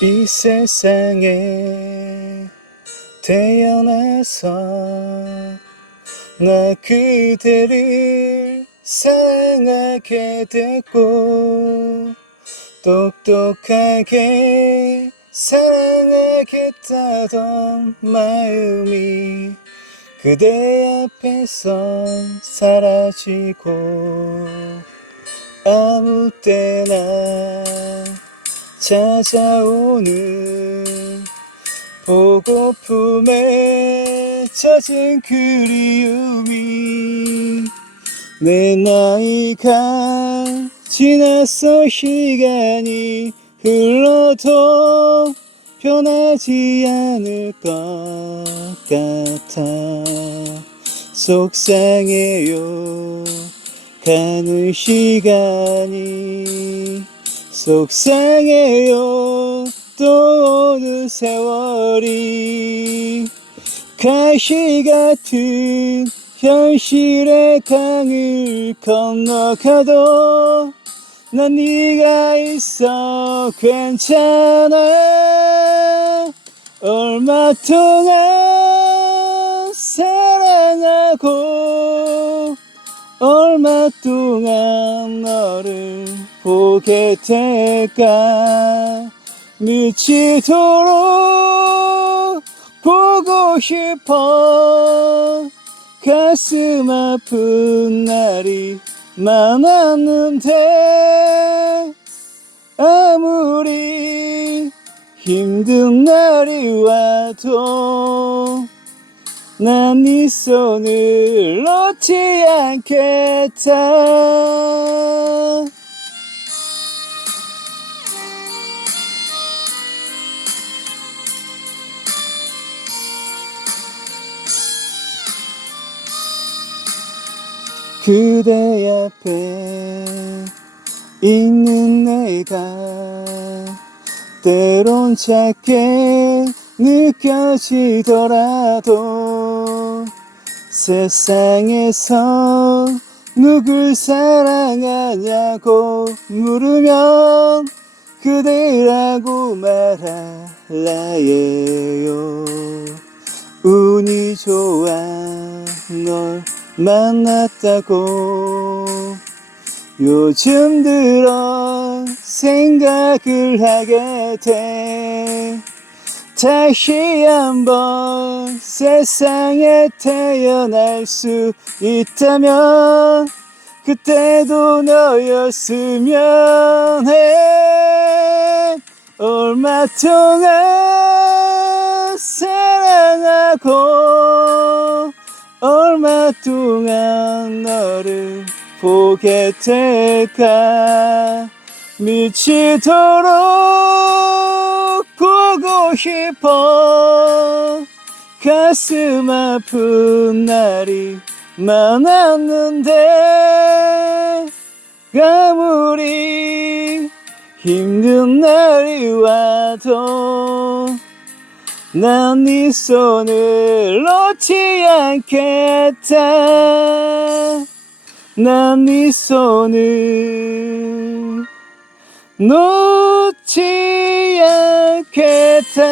이 세상에 태어나서 나 그대를 사랑하게 됐고 똑똑하게 사랑하겠다던 마음이 그대 앞에서 사라지고 아무 때나 찾아오는 보고픔에 젖은 그리움이 내 나이가 지나서 시간이 흘러도 변하지 않을 것 같아. 속상해요. 가는 시간이 속상해요. 또 오는 세월이 가시 같은 현실의 강을 건너가도 난 네가 있어 괜찮아. 얼마 동안 사랑하고 얼마 동안 너를 보게 될까? 미치도록 보고 싶어. 가슴 아픈 날이 많았는데 아무리 힘든 날이 와도 난 네 손을 놓지 않겠다 그대 앞에 있는 내가 때론 작게 느껴지더라도 세상에서 누굴 사랑하냐고 물으면 그대라고 말할라예요. 운이 좋아 널 만났다고. 요즘 들어 생각을 하게 돼. 다시 한번 세상에 태어날 수 있다면 그때도 너였으면 해. 얼마 동안 사랑하고 동안 너를 보게 될까? 미치도록 보고 싶어. 가슴 아픈 날이 많았는데 아무리 힘든 날이 와도 난 네 손을 놓지 않겠다. 난 네 손을 놓지 않겠다